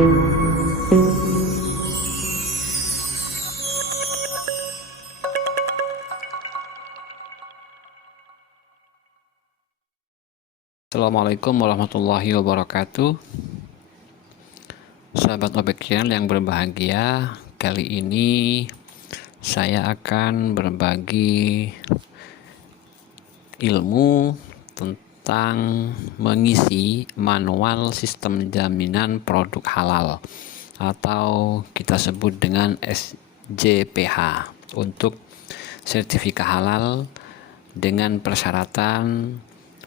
Assalamualaikum warahmatullahi wabarakatuh. Sahabat Obek Channel yang berbahagia, kali ini saya akan berbagi ilmu tentang mengisi manual sistem jaminan produk halal atau kita sebut dengan SJPH untuk sertifikat halal dengan persyaratan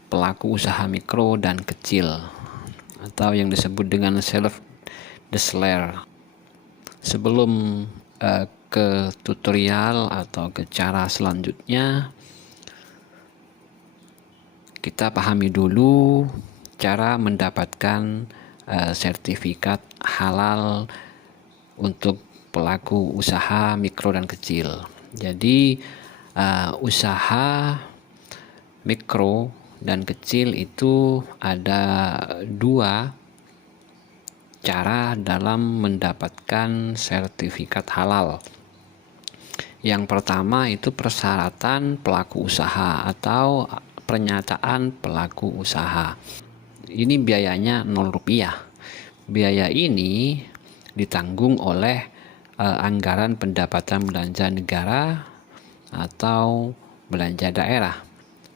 pelaku usaha mikro dan kecil atau yang disebut dengan self declare. Sebelum ke tutorial atau ke cara selanjutnya, kita pahami dulu cara mendapatkan sertifikat halal untuk pelaku usaha mikro dan kecil. Jadi usaha mikro dan kecil itu ada dua cara dalam mendapatkan sertifikat halal. Yang pertama itu persyaratan pelaku usaha atau pernyataan pelaku usaha. Ini biayanya Rp0. Biaya ini ditanggung oleh anggaran pendapatan belanja negara atau belanja daerah,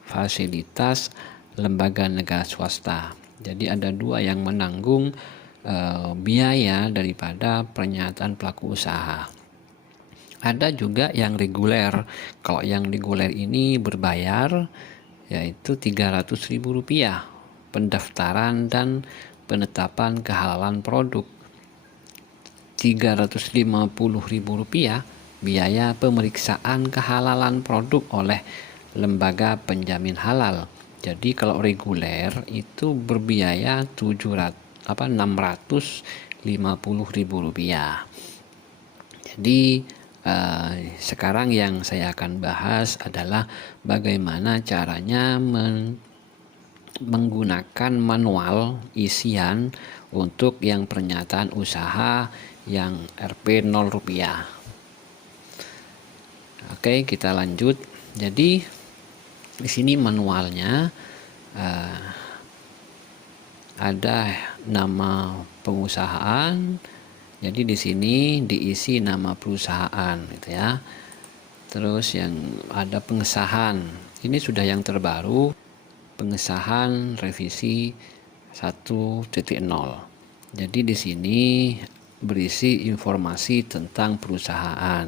fasilitas lembaga negara swasta. Jadi ada dua yang menanggung biaya daripada pernyataan pelaku usaha. Ada juga yang reguler. Kalau yang reguler ini berbayar, yaitu Rp300.000 pendaftaran dan penetapan kehalalan produk. Rp350.000 biaya pemeriksaan kehalalan produk oleh lembaga penjamin halal. Jadi kalau reguler itu berbiaya Rp650.000. Jadi sekarang yang saya akan bahas adalah bagaimana caranya menggunakan manual isian untuk yang pernyataan usaha yang Rp 0. Oke, kita lanjut. Jadi di sini manualnya ada nama pengusahaan. Jadi di sini diisi nama perusahaan gitu ya. Terus yang ada pengesahan. Ini sudah yang terbaru, pengesahan revisi 1.0. Jadi di sini berisi informasi tentang perusahaan.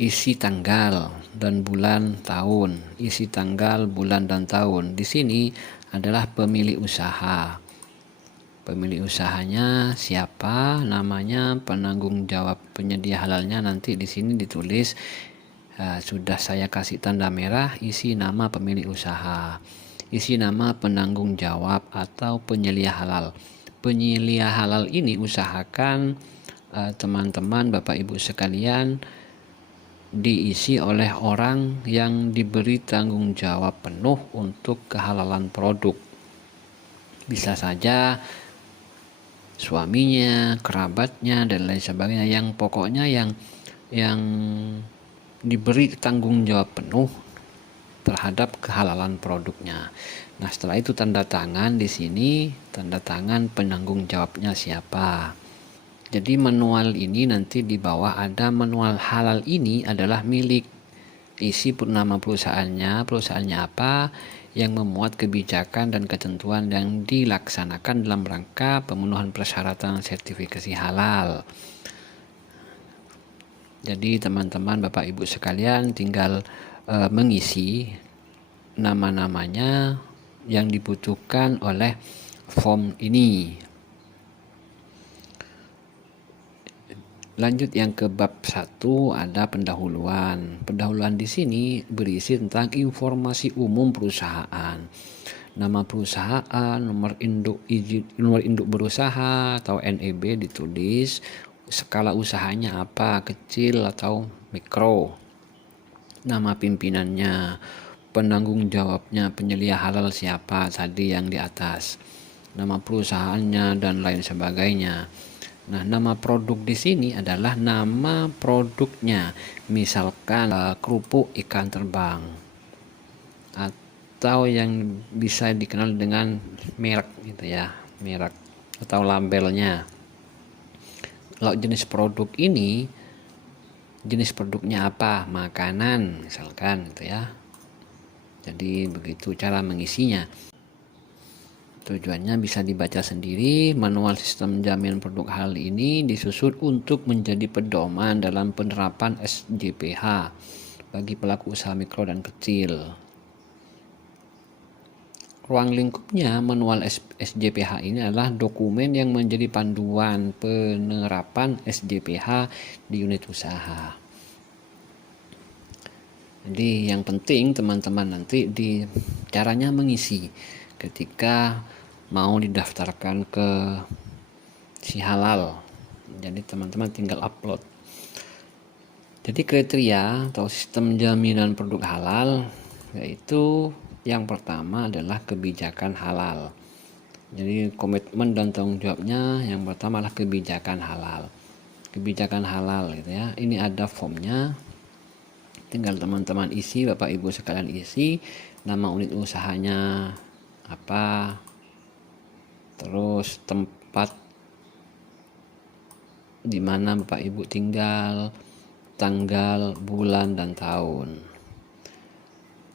Isi tanggal dan bulan tahun, isi tanggal, bulan dan tahun. Di sini adalah pemilik usaha. Pemilik usahanya siapa, namanya, penanggung jawab penyedia halalnya nanti di sini ditulis. Sudah saya kasih tanda merah, isi nama pemilik usaha, isi nama penanggung jawab atau penyelia halal. Penyelia halal ini usahakan teman-teman Bapak Ibu sekalian diisi oleh orang yang diberi tanggung jawab penuh untuk kehalalan produk. Bisa saja suaminya, kerabatnya, dan lain sebagainya, yang pokoknya yang diberi tanggung jawab penuh terhadap kehalalan produknya. Nah, setelah itu tanda tangan di sini, tanda tangan penanggung jawabnya siapa. Jadi manual ini nanti di bawah ada manual halal ini adalah milik, isi nama perusahaannya apa, yang memuat kebijakan dan ketentuan yang dilaksanakan dalam rangka pemenuhan persyaratan sertifikasi halal. Jadi teman-teman Bapak Ibu sekalian tinggal mengisi nama-namanya yang dibutuhkan oleh form ini. Lanjut yang ke bab 1 ada pendahuluan. Pendahuluan di sini berisi tentang informasi umum perusahaan. Nama perusahaan, nomor induk berusaha atau NIB ditulis, skala usahanya apa, kecil atau mikro, nama pimpinannya, penanggung jawabnya, penyelia halal siapa tadi yang di atas, nama perusahaannya dan lain sebagainya. Nah, nama produk di sini adalah nama produknya. Misalkan kerupuk ikan terbang, atau yang bisa dikenal dengan merek gitu ya, merek atau labelnya. Kalau jenis produk ini, jenis produknya apa? Makanan misalkan gitu ya. Jadi begitu cara mengisinya. Tujuannya bisa dibaca sendiri. Manual sistem jaminan produk halal ini disusun untuk menjadi pedoman dalam penerapan SJPH bagi pelaku usaha mikro dan kecil. Ruang lingkupnya manual SJPH ini adalah dokumen yang menjadi panduan penerapan SJPH di unit usaha. Jadi yang penting teman-teman nanti di caranya mengisi ketika mau didaftarkan ke si halal. Jadi teman-teman tinggal upload. Jadi kriteria atau sistem jaminan produk halal yaitu yang pertama adalah kebijakan halal. Jadi komitmen dan tanggung jawabnya yang pertama adalah kebijakan halal. Kebijakan halal gitu ya. Ini ada formnya. Tinggal teman-teman isi, Bapak Ibu sekalian isi nama unit usahanya apa, terus tempat di mana Bapak Ibu tinggal, tanggal, bulan, dan tahun.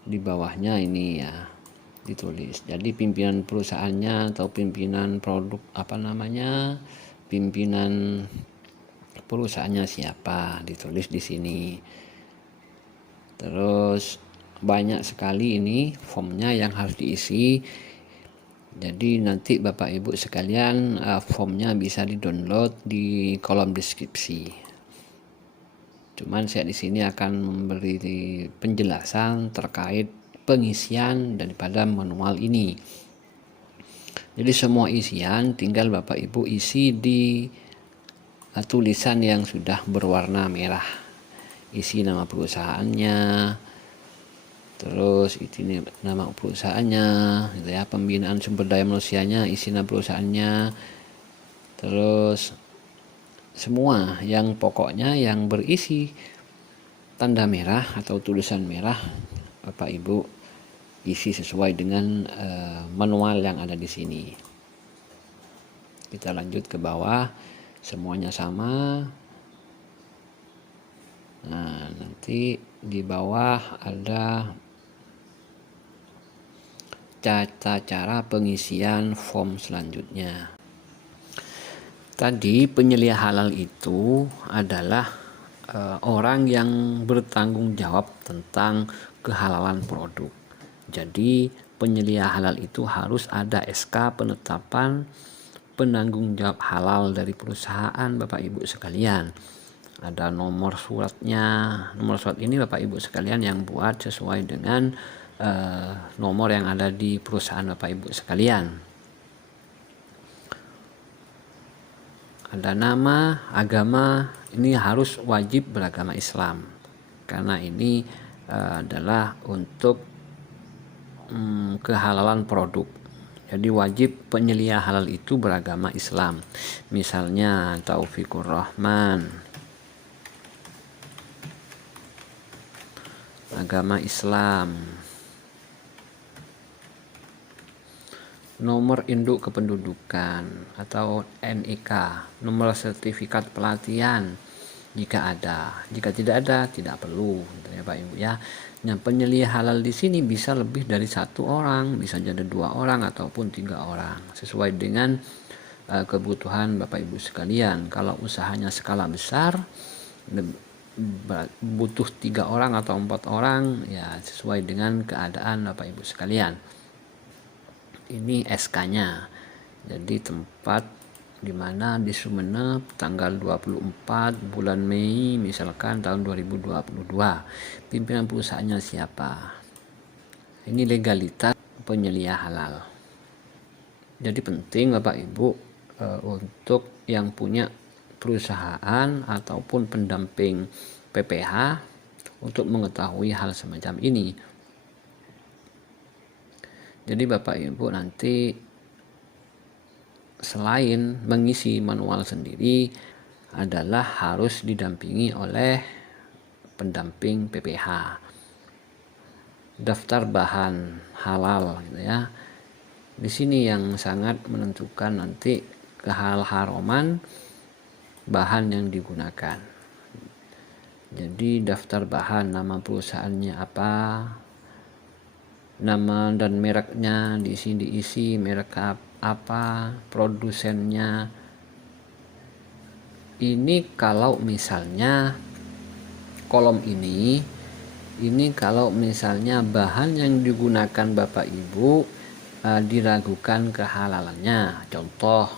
Di bawahnya ini ya ditulis. Jadi pimpinan perusahaannya atau pimpinan produk pimpinan perusahaannya siapa ditulis di sini. Terus banyak sekali ini formnya yang harus diisi. Jadi nanti Bapak Ibu sekalian formnya bisa di-download di kolom deskripsi. Cuman saya di sini akan memberi penjelasan terkait pengisian daripada manual ini. Jadi semua isian tinggal Bapak Ibu isi di tulisan yang sudah berwarna merah. Isi nama perusahaannya, terus ini nama perusahaannya gitu ya, pembinaan sumber daya manusianya, isi nama perusahaannya, terus semua yang pokoknya yang berisi tanda merah atau tulisan merah Bapak Ibu isi sesuai dengan manual yang ada di sini. Kita lanjut ke bawah, semuanya sama. Nah, nanti di bawah ada tata cara pengisian form selanjutnya. Tadi penyelia halal itu adalah orang yang bertanggung jawab tentang kehalalan produk. Jadi penyelia halal itu harus ada SK penetapan penanggung jawab halal dari perusahaan Bapak Ibu sekalian. Ada nomor suratnya. Nomor surat ini Bapak Ibu sekalian yang buat sesuai dengan nomor yang ada di perusahaan Bapak Ibu sekalian. Ada nama, agama, ini harus wajib beragama Islam. Karena ini adalah untuk kehalalan produk. Jadi wajib penyelia halal itu beragama Islam. Misalnya Taufikur Rahman, agama Islam. Nomor induk kependudukan atau NIK, nomor sertifikat pelatihan jika ada. Jika tidak ada, tidak perlu, gitu ya Pak Ibu ya. Nah, penyelia halal di sini bisa lebih dari 1 orang, bisa jadi 2 orang ataupun 3 orang, sesuai dengan kebutuhan Bapak Ibu sekalian. Kalau usahanya skala besar, butuh 3 orang atau 4 orang, ya sesuai dengan keadaan Bapak Ibu sekalian. Ini SK-nya. Jadi tempat dimana di Sumeneb tanggal 24 bulan Mei misalkan tahun 2022. Pimpinan perusahaannya siapa? Ini legalitas penyelia halal. Jadi penting Bapak Ibu untuk yang punya perusahaan ataupun pendamping PPH untuk mengetahui hal semacam ini. Jadi Bapak Ibu nanti selain mengisi manual sendiri adalah harus didampingi oleh pendamping PPH. Daftar bahan halal gitu ya. Di sini yang sangat menentukan nanti kehalharoman bahan yang digunakan. Jadi daftar bahan, nama perusahaannya apa, nama dan mereknya di sini diisi, merek apa, produsennya. Ini kalau misalnya kolom ini kalau misalnya bahan yang digunakan Bapak Ibu diragukan kehalalannya, contoh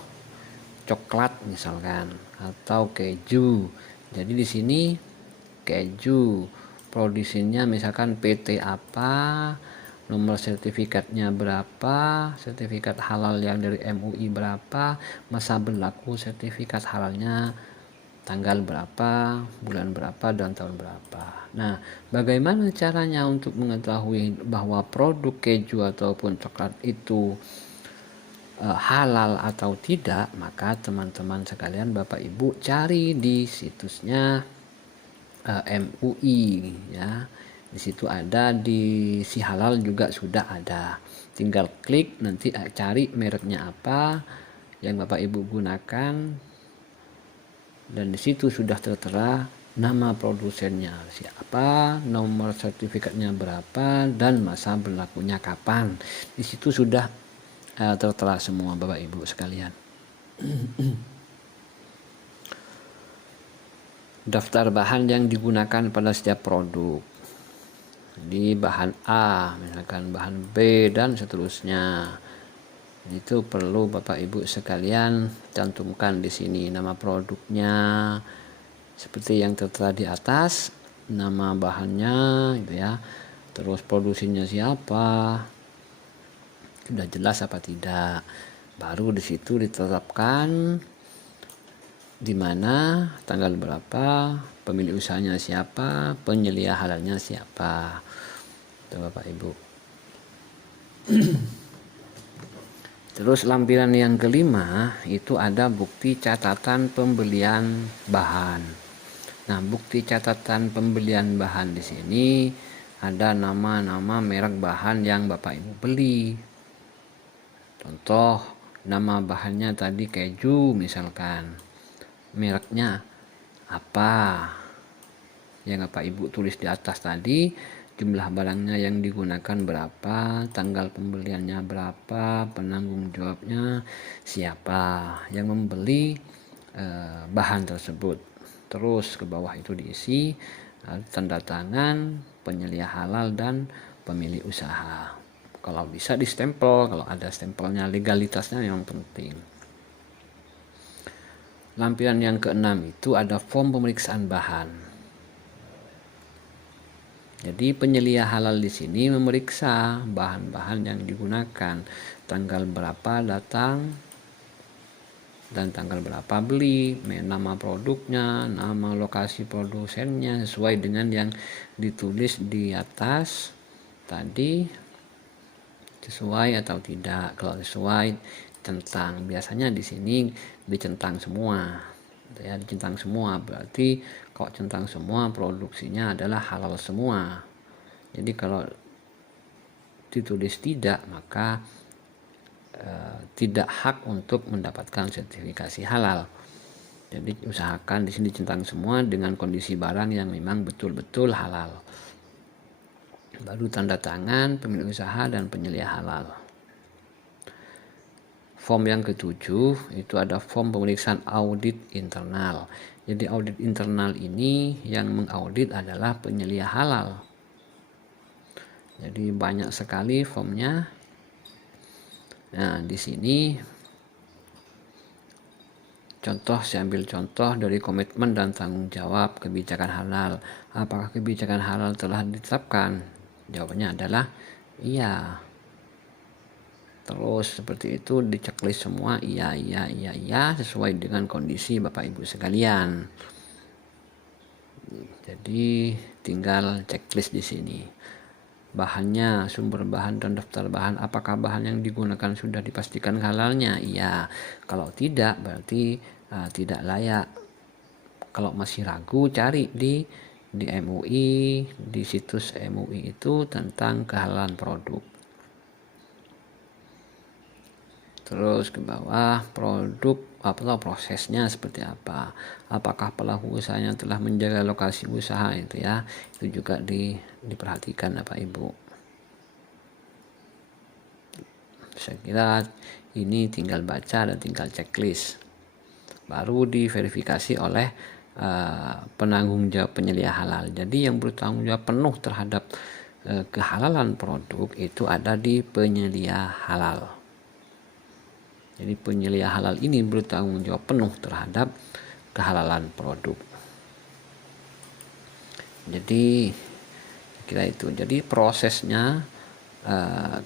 coklat misalkan atau keju. Jadi di sini keju, produksinya misalkan PT apa, nomor sertifikatnya berapa, sertifikat halal yang dari MUI berapa, masa berlaku sertifikat halalnya tanggal berapa, bulan berapa, dan tahun berapa. Nah, bagaimana caranya untuk mengetahui bahwa produk keju ataupun coklat itu halal atau tidak? Maka teman-teman sekalian, Bapak Ibu cari di situsnya MUI ya. Di situ ada, di si halal juga sudah ada. Tinggal klik, nanti cari mereknya apa yang Bapak Ibu gunakan, dan di situ sudah tertera nama produsennya siapa, nomor sertifikatnya berapa, dan masa berlakunya kapan. Di situ sudah tertera semua Bapak Ibu sekalian. Daftar bahan yang digunakan pada setiap produk. Jadi bahan A, misalkan bahan B, dan seterusnya. Itu perlu Bapak Ibu sekalian cantumkan di sini nama produknya seperti yang tertera di atas, nama bahannya gitu ya. Terus produksinya siapa, sudah jelas apa tidak. Baru di situ ditetapkan di mana, tanggal berapa, pemilik usahanya siapa, penyelia halalnya siapa. Itu Bapak Ibu. Terus lampiran yang kelima itu ada bukti catatan pembelian bahan. Nah, bukti catatan pembelian bahan di sini ada nama-nama merek bahan yang Bapak Ibu beli. Contoh, nama bahannya tadi keju misalkan. Mereknya apa? Yang Bapak Ibu tulis di atas tadi, jumlah barangnya yang digunakan berapa, tanggal pembeliannya berapa, penanggung jawabnya siapa yang membeli bahan tersebut. Terus ke bawah itu diisi tanda tangan penyelia halal dan pemilik usaha. Kalau bisa distempel, kalau ada stempelnya, legalitasnya yang penting. Lampiran yang keenam itu ada form pemeriksaan bahan. Jadi penyelia halal di sini memeriksa bahan-bahan yang digunakan, tanggal berapa datang dan tanggal berapa beli, nama produknya, nama lokasi produsennya sesuai dengan yang ditulis di atas tadi, sesuai atau tidak. Kalau sesuai, centang. Biasanya di sini dicentang semua. Ya, dicentang semua berarti kalau centang semua produksinya adalah halal semua. Jadi kalau ditulis tidak, maka tidak hak untuk mendapatkan sertifikasi halal. Jadi usahakan di sini dicentang semua dengan kondisi barang yang memang betul-betul halal. Baru tanda tangan pemilik usaha dan penyelia halal. Form yang ketujuh itu ada form pemeriksaan audit internal. Jadi audit internal ini yang mengaudit adalah penyelia halal. Jadi banyak sekali formnya. Nah, di sini contoh, saya ambil contoh dari komitmen dan tanggung jawab kebijakan halal. Apakah kebijakan halal telah ditetapkan? Jawabannya adalah iya. Terus seperti itu di checklist semua iya sesuai dengan kondisi Bapak Ibu sekalian. Jadi tinggal checklist di sini. bahannya, sumber bahan dan daftar bahan, apakah bahan yang digunakan sudah dipastikan halalnya? Iya. Kalau tidak, berarti tidak layak. Kalau masih ragu, cari di MUI, di situs MUI itu tentang kehalalan produk. Terus ke bawah, produk atau prosesnya seperti apa, apakah pelaku usahanya telah menjaga lokasi usaha, itu ya, itu juga diperhatikan Bapak Ibu. Saya kira ini tinggal baca dan tinggal checklist, baru diverifikasi oleh penanggung jawab penyelia halal. Jadi yang bertanggung jawab penuh terhadap kehalalan produk itu ada di penyelia halal. Jadi penyelia halal ini bertanggung jawab penuh terhadap kehalalan produk. Jadi kira itu. Jadi prosesnya,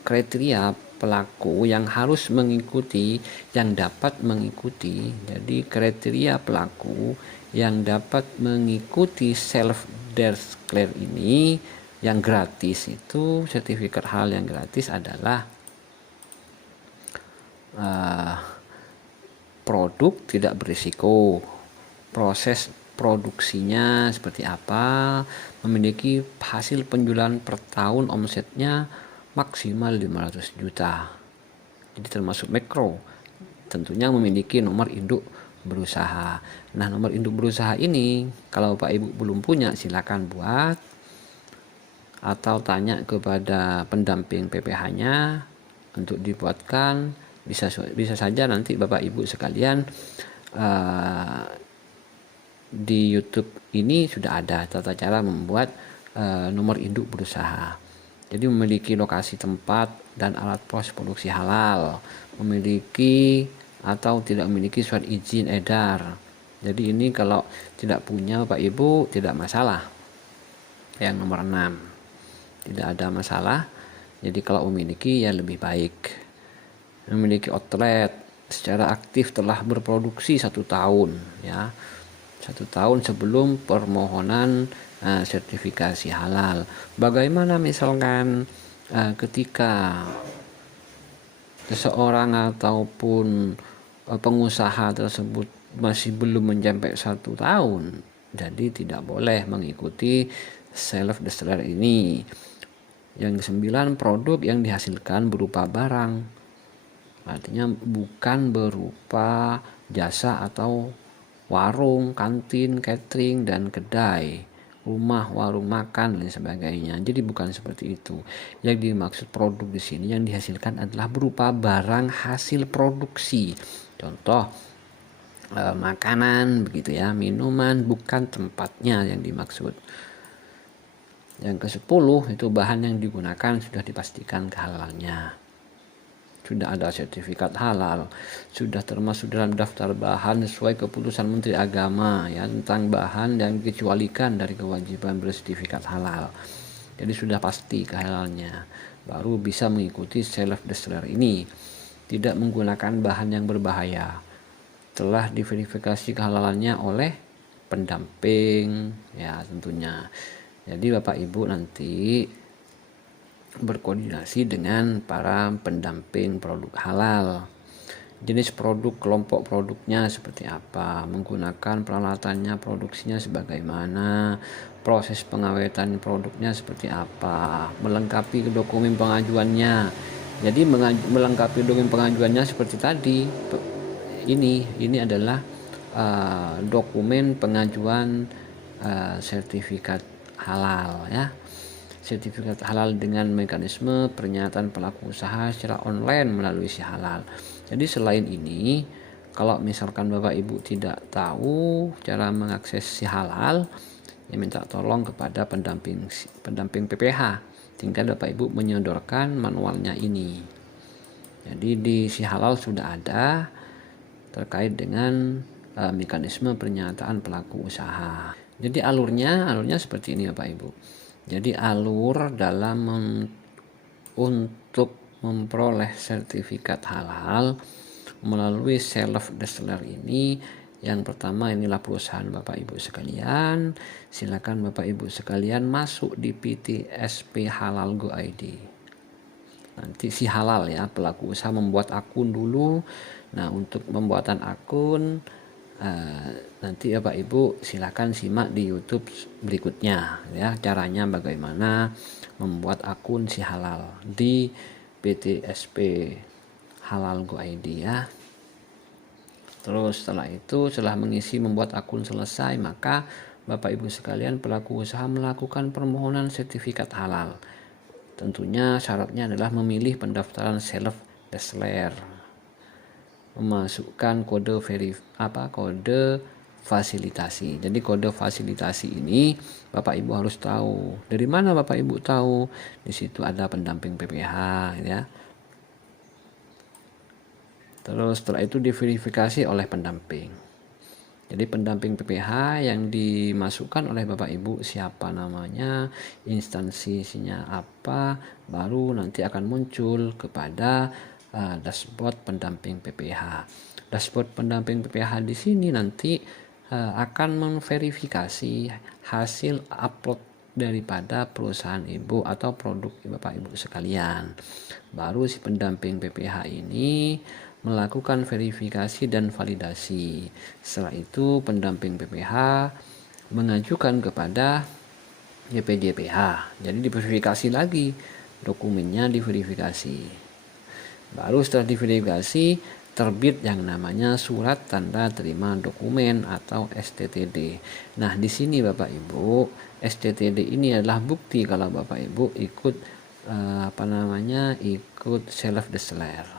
kriteria pelaku yang harus mengikuti, yang dapat mengikuti. Jadi kriteria pelaku yang dapat mengikuti self declare ini yang gratis itu, sertifikat halal yang gratis adalah produk tidak berisiko, proses produksinya seperti apa, memiliki hasil penjualan per tahun omsetnya maksimal 500 juta. Jadi termasuk mikro. Tentunya memiliki nomor induk berusaha. Nah, nomor induk berusaha ini kalau Pak Ibu belum punya, silakan buat atau tanya kepada pendamping PPH-nya untuk dibuatkan. Bisa saja nanti Bapak Ibu sekalian di YouTube ini sudah ada tata cara membuat nomor induk berusaha. Jadi memiliki lokasi tempat dan alat proses produksi halal, memiliki atau tidak memiliki surat izin edar. Jadi ini kalau tidak punya Bapak Ibu tidak masalah. Yang nomor 6 tidak ada masalah. Jadi kalau memiliki ya lebih baik. Memiliki outlet secara aktif telah berproduksi 1 tahun, ya, 1 tahun sebelum permohonan sertifikasi halal. Bagaimana misalkan ketika seseorang ataupun pengusaha tersebut masih belum mencapai 1 tahun, jadi tidak boleh mengikuti self declare ini. Yang ke-9, produk yang dihasilkan berupa barang, artinya bukan berupa jasa atau warung, kantin, catering, dan kedai, rumah, warung makan, dan sebagainya. Jadi bukan seperti itu. Yang dimaksud produk di sini yang dihasilkan adalah berupa barang hasil produksi. Contoh makanan, begitu ya, minuman, bukan tempatnya yang dimaksud. Yang ke-10 itu bahan yang digunakan sudah dipastikan kehalalannya. Sudah ada sertifikat halal, sudah termasuk dalam daftar bahan sesuai keputusan Menteri Agama ya tentang bahan yang dikecualikan dari kewajiban bersertifikat halal. Jadi sudah pasti kehalalnya, baru bisa mengikuti self declare ini. Tidak menggunakan bahan yang berbahaya, telah diverifikasi kehalalannya oleh pendamping ya tentunya. Jadi Bapak Ibu nanti berkoordinasi dengan para pendamping produk halal. Jenis produk, kelompok produknya seperti apa, menggunakan peralatannya, produksinya sebagaimana, proses pengawetan produknya seperti apa, melengkapi dokumen pengajuannya. Jadi melengkapi dokumen pengajuannya seperti tadi. Ini adalah dokumen pengajuan sertifikat halal ya. Sertifikat halal dengan mekanisme pernyataan pelaku usaha secara online melalui Si Halal. Jadi selain ini, kalau misalkan Bapak Ibu tidak tahu cara mengakses Si Halal, ya minta tolong kepada pendamping PPH. Tinggal Bapak Ibu menyodorkan manualnya ini. Jadi di Si Halal sudah ada terkait dengan mekanisme pernyataan pelaku usaha. Jadi alurnya seperti ini Bapak Ibu. Jadi alur dalam untuk memperoleh sertifikat halal melalui self declare ini Yang pertama inilah perusahaan Bapak Ibu sekalian. Silakan Bapak Ibu sekalian masuk di PTSP Halal Go ID. Nanti si halal ya, pelaku usaha membuat akun dulu. Nah, untuk pembuatan akun nanti Bapak Ibu silakan simak di YouTube berikutnya ya, caranya bagaimana membuat akun si halal di PTSP Halal Go ID ya. Terus setelah mengisi membuat akun selesai, maka Bapak Ibu sekalian pelaku usaha melakukan permohonan sertifikat halal. Tentunya syaratnya adalah memilih pendaftaran self declare, memasukkan kode fasilitasi. Jadi kode fasilitasi ini Bapak Ibu harus tahu. Dari mana Bapak Ibu tahu? Di situ ada pendamping PPH ya. Terus setelah itu diverifikasi oleh pendamping. Jadi pendamping PPH yang dimasukkan oleh Bapak Ibu siapa namanya, instansinya apa, baru nanti akan muncul kepada dashboard pendamping PPH. Dashboard pendamping PPH di sini nanti akan memverifikasi hasil upload daripada perusahaan ibu atau produk Bapak Ibu sekalian. Baru si pendamping PPH ini melakukan verifikasi dan validasi. Setelah itu pendamping PPH mengajukan kepada YPJPH. Jadi diverifikasi lagi, dokumennya diverifikasi. Baru setelah diverifikasi terbit yang namanya surat tanda terima dokumen atau STTD. Nah, di sini Bapak Ibu, STTD ini adalah bukti kalau Bapak Ibu ikut ikut self declare.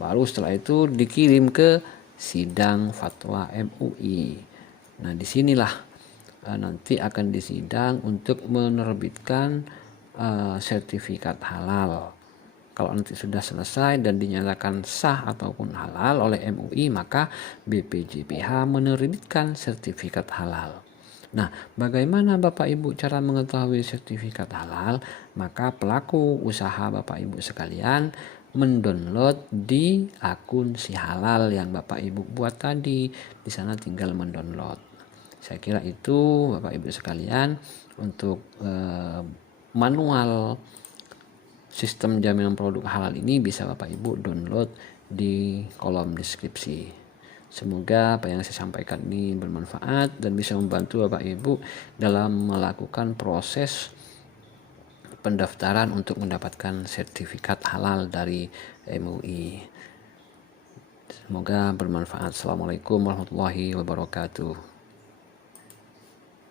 Baru setelah itu dikirim ke sidang fatwa MUI. Nah, disinilah nanti akan disidang untuk menerbitkan sertifikat halal. Kalau nanti sudah selesai dan dinyatakan sah ataupun halal oleh MUI, maka BPJPH menerbitkan sertifikat halal. Nah, bagaimana Bapak Ibu cara mengetahui sertifikat halal? Maka pelaku usaha Bapak Ibu sekalian mendownload di akun si halal yang Bapak Ibu buat tadi. Di sana tinggal mendownload. Saya kira itu Bapak Ibu sekalian untuk manual sistem jaminan produk halal ini bisa Bapak Ibu download di kolom deskripsi. Semoga apa yang saya sampaikan ini bermanfaat dan bisa membantu Bapak Ibu dalam melakukan proses pendaftaran untuk mendapatkan sertifikat halal dari MUI. Semoga bermanfaat. Assalamualaikum warahmatullahi wabarakatuh.